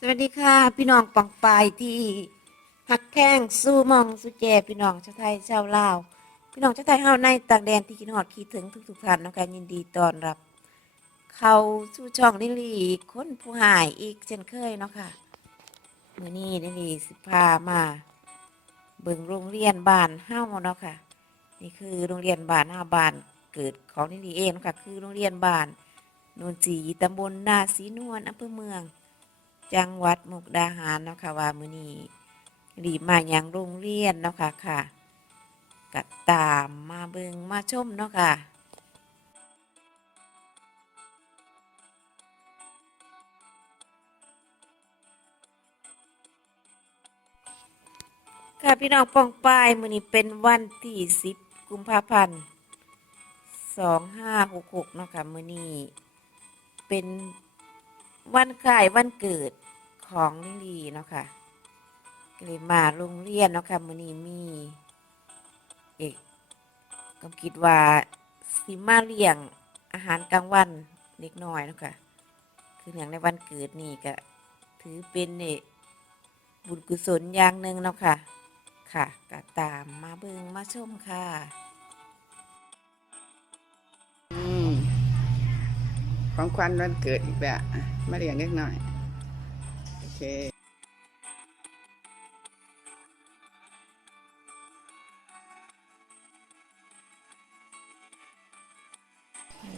สวัสดีค่ะ พี่น้องปองปายที่หักแข้งสู้มองสู้แจพี่น้องชาวไทยชาวลาว พี่น้องชาวไทยเฮาในต่างแดนที่คิดฮอดคิดถึงทุกๆท่านน้องการยินดีต้อนรับ เข้าสู่ช่องนิลีคนผู้หายอีกเช่นเคยเนาะค่ะมื้อนี้นิลีสิพามาเบิ่งโรงเรียนบ้านเฮาเนาะค่ะ นี่คือโรงเรียนบ้านเฮาบ้านเกิดของนิลีเองเนาะค่ะคือโรงเรียนบ้านโนนสีตำบลนาสีนวลอำเภอเมือง จังหวัดมุกดาหารเนาะค่ะว่ามือนี้รีบมาอยังโรงเรียนเนาะค่ะค่ะก็ตามมาเบิงมาชมเนาะค่ะค่ะพี่น้องปองปายมือนี้เป็นวันที่10กุมภาพันธ์2566เนาะค่ะมือนี้เป็น วันคล้ายวันเกิดของลิลีเนาะค่ะก็เลยมาโรงเรียนเนาะค่ะมื้อนี้มี เอกก็คิดว่าสิมาเลี้ยงอาหารกลางวันเล็กน้อยเนาะค่ะคืออย่างในวันเกิดนี่ก็ถือเป็นเนบุญกุศลอย่างหนึ่งเนาะค่ะ ค่ะก็ตามมาเบิงมาชมค่ะ ของควันวันเกิดอีกแบบอะมาเรียนเล็กหน่อย โอเค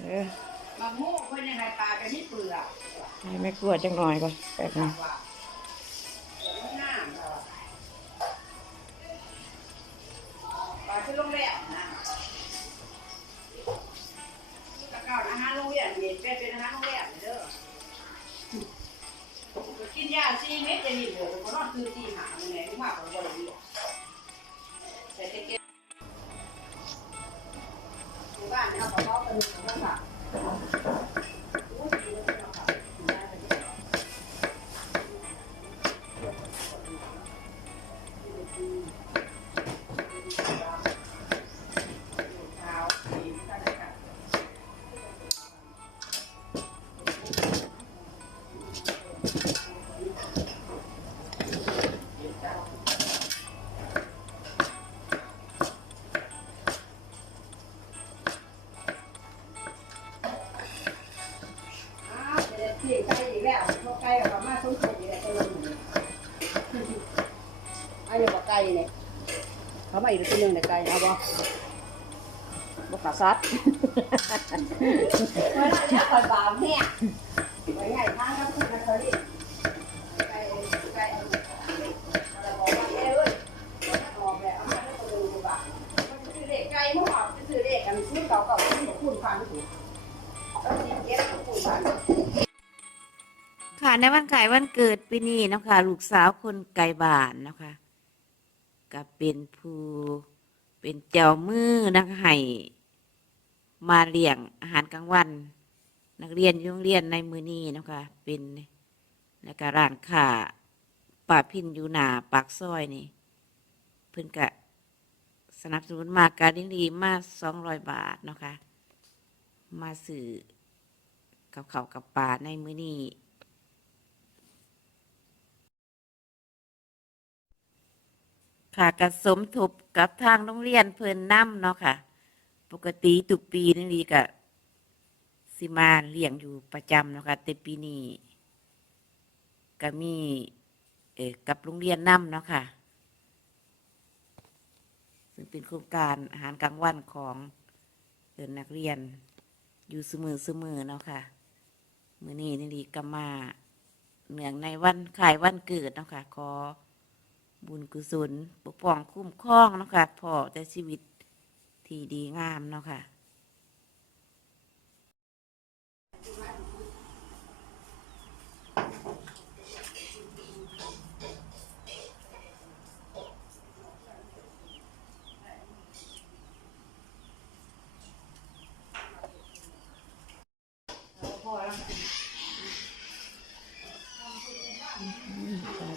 เออมะม่วงเพื่อนยังไงปลากันนี่เปลือกให้แม่กลัวจังหน่อยก่อนแป๊บนึง รงเรียนเด็กเป็นเป็นอาหารโรงแรมเด้อกินยาซีเม็ดจะนี่เลยเพราะนอนคือตีหามันไงรู้มากกว่าบ่ได้ดีแต่เก็บบ้านเนี่ยเขาบอกกันอยู่ว่าค่ะ เนี่ยเขามาอีกตัวหนึ่งเนี่ยไก่เอาบ่บ่ขาซัดเมื่อไหร่เนี่ยคอยบามเนี่ยไว้ใหญ่ทางครับคุณนะเขาดิไก่ไก่เอาเราบอกว่าเอ้ยเอ้ยออกแล้วเอามาแล้วก็ดูดีกว่ามันคือเด็กไก่มั่วจะซื้อเด็กกันซื้อเก่าๆซื้อของคุณฟังถูกต้องมีเก็บของคุณฟังค่ะในวันขายวันเกิดปีนี้นะคะลูกสาวคนไก่บานนะคะ ก็เป็นผู้เป็นเจ้ามือนักให้มาเลี้ยงอาหารกลางวัน นักเรียนยู่โรงเรียนในมือนี้นะคะเป็นแล้วก็ร้านค้าป่าพินอยู่หนาปากซอยนี่ เพิ่นกะสนับสนุนมากการดิลีมาสองร้อยบาทนะคะมาสื่อกับเขากับปลาในมือนี้ ค่ะกสมทบกับทางโรงเรียนเพิ่นน้ำเนาะค่ะ ปกติทุกปีนี่ลีก็สิมาเลี้ยงอยู่ประจำเนาะค่ะแต่ปีนี้ก็มีเออกับโรงเรียนน้ำเนาะค่ะ ซึ่งเป็นโครงการอาหารกลางวันของเอินนักเรียนอยู่เสมอเสมอๆเนาะค่ะมื้อนี้นี่ลีก็มาเนื่องในวันขายวันเกิดเนาะค่ะขอ บุญกุศลปกป้องคุ้มครองเนาะค่ะพอแต่ชีวิตที่ดีงามเนาะค่ะ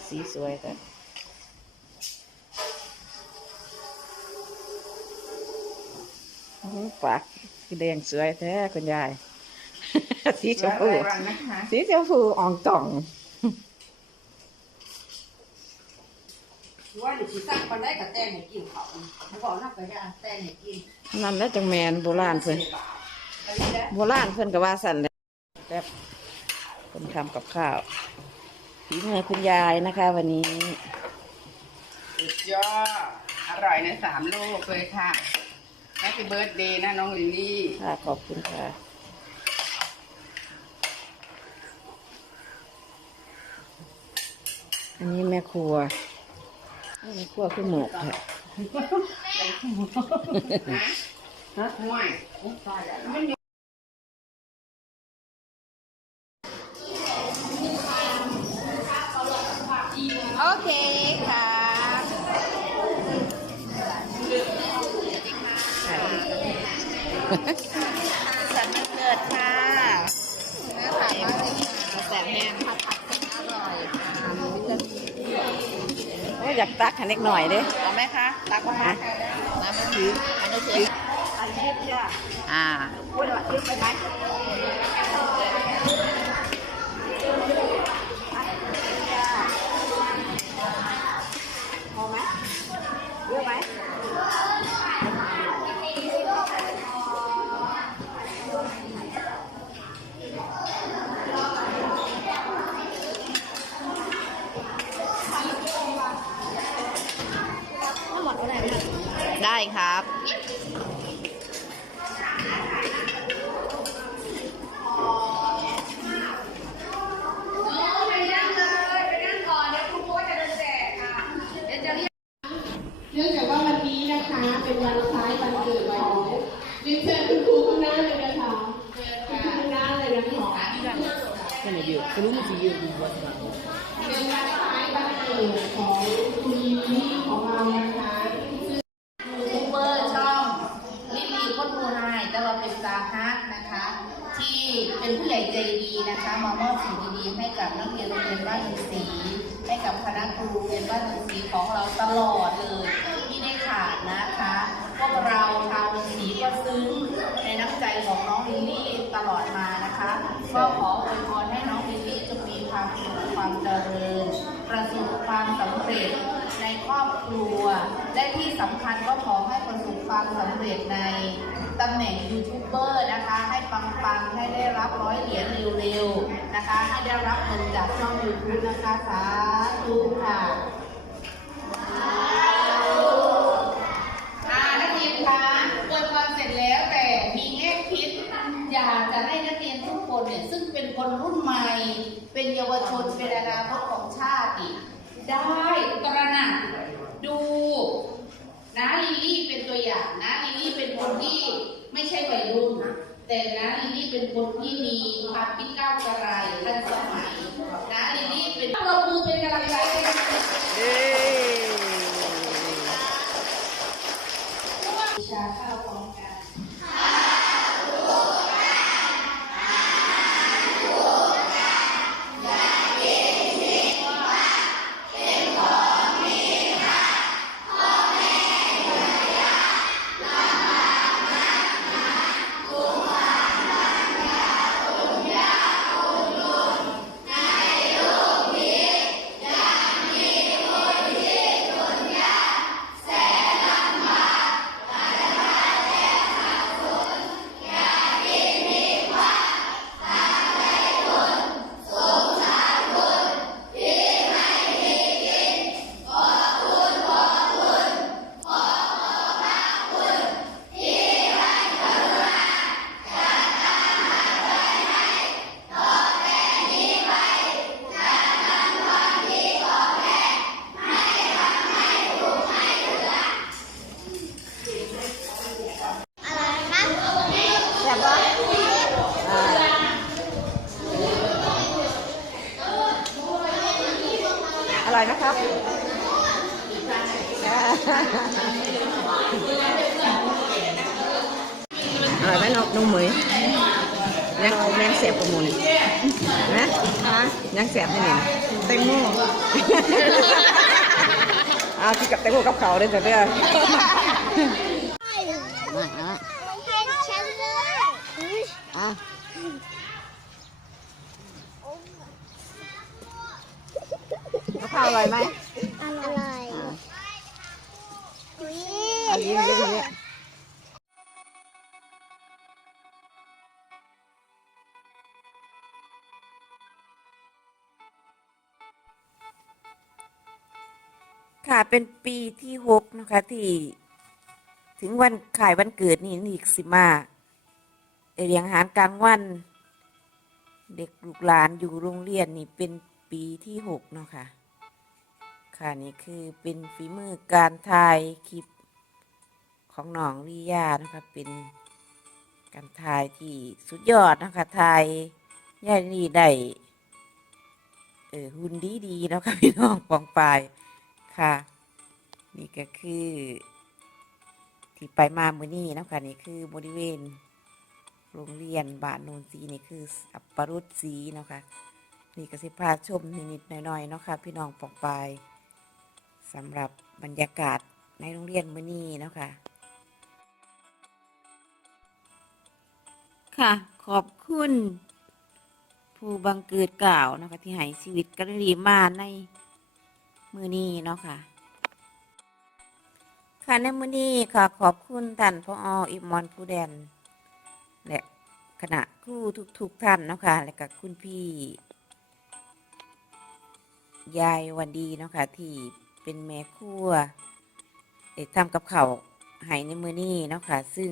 สีสวยแต่ ปากแดงสวยแท้คุณยาย สีชมพูวันนะคะสีชมพูอ่องต่องว่าหรือสิสั่งปันได้กับแตงให้กินเขาเขาบอกนักก็จะแตงให้กินนั่นแหล้วจังแมนโบราณเพิ่นไปนี่แหละโบราณเพิ่นก็ว่าสั่นเลยแบบเพิ่นทำกับข้าวฝีมือคุณยายนะคะ วันนี้สุดยอดอร่อยในสามโลกเลยค่ะ แฮปปี้เบิร์ดเดย์นะน้องลิลลี่ค่ะขอบคุณค่ะ อันนี้แม่ครัวแม่ครัวคือหมกค่ะห่วยมันอยู่โอ ตักให้เล็กหน่อยเด้เอาไหมคะตักมาคะน้ำมันถืออันนี้ถืออันนี้จ้ะอ่า ได้ครับ เนื่องจากว่าวันนี้นะคะ เป็นวันคล้ายวันเกิดของเรียนเชิญคุณครูข้างหน้าเลยนะคะเชิญค่ะข้างหน้าเลยนะคะเป็นวันคล้ายวันเกิดของคุณลิลลี่ของเรานะคะ ยูทูบเบอร์ช่องลิลลี่คนมูไฮแต่ว่าเป็นตาฮักนะคะ ที่เป็นผู้ให ญ่ใจดีนะคะมามอบสิ่งดีๆให้กับนักเรียนโรงเรียนบ้านหนองศรีให้กับคณะครูโรงเรียนบ้านหนองศรีของเราตลอดเลยที่ได้ขาดนะคะพวกเราชาวหนองศรีก็ซึ้งในน้ำใจของน้องลิลลี่ตลอดมานะคะก็ขออวยพรให้น้องลิลลี่จงมีความสุขความเจริญ ประสบความสำเร็จในครอบครัว และที่สำคัญก็ขอให้ประสบความสำเร็จใน ตำแหน่งยูทูบเบอร์นะคะ ให้ปังๆ ให้ได้รับร้อยเหรียญเร็วๆนะคะ ให้ได้รับเงินจากช่องยูทูบนะคะ สาธุค่ะอ่านักเรียนคะอวยพรเสร็จแล้วแต่มีแง่คิดอยากจะให้นักเรียนทุกคนเนี่ยซึ่งเป็นคนรุ่นใหม่ เป็นเยาวชน เป็นอนาคตของชาติ ได้ตระหนักดูนะลิลี่เป็นตัวอย่างนะลิลี่เป็นคนที่ ไม่ใช่วัยรุ่นนะแต่นะลิลี่เป็นคนที่มีความคิดก้าวกระไรทันสมัยนะลิลลี่เป็นเรามือเป็นกำลังใจให้ อร่อยนะครับอร่อยไหมน้องน้องเหมยยังยังเสียบประมูลนะยังเสียบนี่นี่เต็มโม่เอาที่กับเต็มโม่กับเขาเลยแต่เด้อ ไม่อะ มันแทงฉันเลย อะ กับข้าว อร่อยไหมอร่อยอะอันนี้เรื่องนี้ค่ะเป็นปีที่หกนะคะที่ ถึงวันขายวันเกิดนี่นี่สิมาเอ่อเลี้ยงอาหารกลางวัน เด็กลูกหลานอยู่โรงเรียนนี่เป็นปีที่หกเนาะค่ะ ค่ะนี่คือเป็นฝีมือการถ่ายคลิปของน้องลิยานะคะเป็นการถ่ายที่สุดยอดนะคะถ่ายยายนี่ได้เออหุ่นดีดีนะคะพี่น้องปองปายค่ะ นี่ก็คือ ที่ไปมาเมื่อนี้นะคะนี่คือบริเวณโรงเรียนบ้านโนนสีนี่คืออัปปรุษสีนะคะนี่ก็สิพาชมนิดๆหน่อยๆเนาะค่ะพี่น้องปองปาย สำหรับบรรยากาศในโรงเรียนมื้อนี้เนาะค่ะ ค่ะ ขอบคุณ ผู้บังเกิดกล่าวนะคะที่ให้ชีวิตกันดีมาในมือนี้เนาะค่ะ ค่ะในมื้อนี้ค่ะขอบคุณท่านพออิมอนผู้แดน และคณะครูทุกๆท่านเนาะค่ะและกับคุณพี่ยายวันดีเนาะค่ะที่ เป็นแม่ครัวเด็กทำกับเขาวให้ในมือนี้เนาะค่ะ ซึ่ง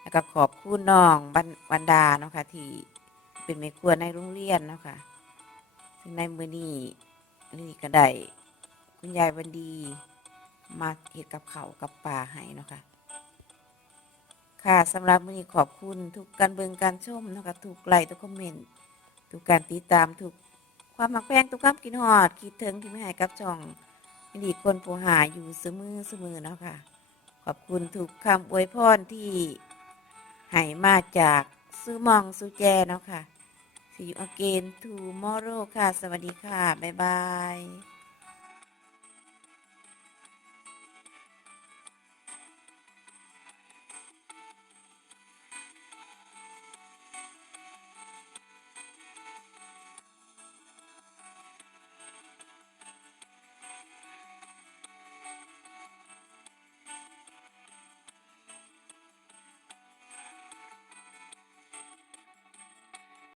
แล้วก็ขอบคุณน้องบรรบรรดาเนาะค่ะ ที่เป็นแม่ครัวในโรงเรียนเนาะค่ะ ซึ่งในมือนี้นี่ก็ได้คุณยายวันดี มาเห็ดกับเขาวกับปลาให้เนาะค่ะค่ะสำหรับมือนี้ขอบคุณทุกการเบิงการชมเนาะคะทุกไลค์ทุกคอมเมนต์ทุกการติดตามทุกความมักแพงทุกคำกินหอดคิดถึงที่ไม่ให้กับช่อง ยินดีคนผู้หาอยู่เสมอเสมอเนาะค่ะ ขอบคุณทุกคำอวยพรที่ให้มาจากซื้อมองซูแจเนาะค่ะ See you again tomorrow ค่ะ สวัสดีค่ะ บ๊ายบาย